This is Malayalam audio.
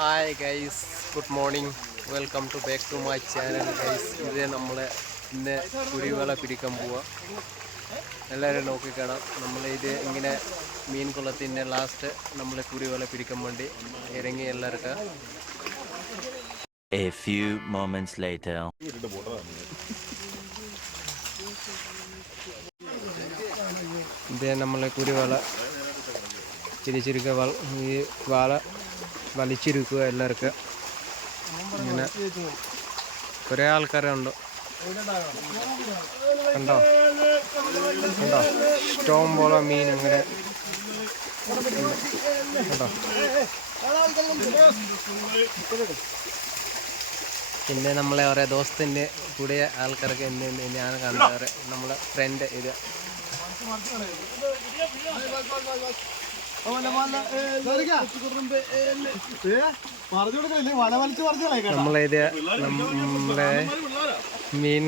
Hi guys, good morning. Welcome to back to my channel guys. ഇത് നമ്മൾ ഇന്ന് കുരുവിള പിടിക്കാൻ പോവുക. എല്ലാവരും നോക്കിക്കാണാം. നമ്മളിത് ഇങ്ങനെ മീൻ കുളത്തിൻ്റെ ലാസ്റ്റ് നമ്മൾ കുരുവിള പിടിക്കാൻ വേണ്ടി ഇറങ്ങി എല്ലാവർക്കും. A few moments later. ഇത് നമ്മൾ കുരുവിള തിരിച്ചിരിക്കുക. ഈ വാള വലിച്ചിരിക്കുക എല്ലാവർക്കും. ഇങ്ങനെ കുറേ ആൾക്കാരുണ്ടോ, കണ്ടോ കണ്ടോ, ഇഷ്ടം പോലെ മീൻ അങ്ങനെ കണ്ടോ. പിന്നെ നമ്മളെ ഓരോ ദോസ്തിൻ്റെ കൂടിയ ആൾക്കാർക്ക് ഞാൻ കണ്ടവരെ നമ്മളെ ഫ്രണ്ട് ഇത് നമ്മളിത് നമ്മളെ മീൻ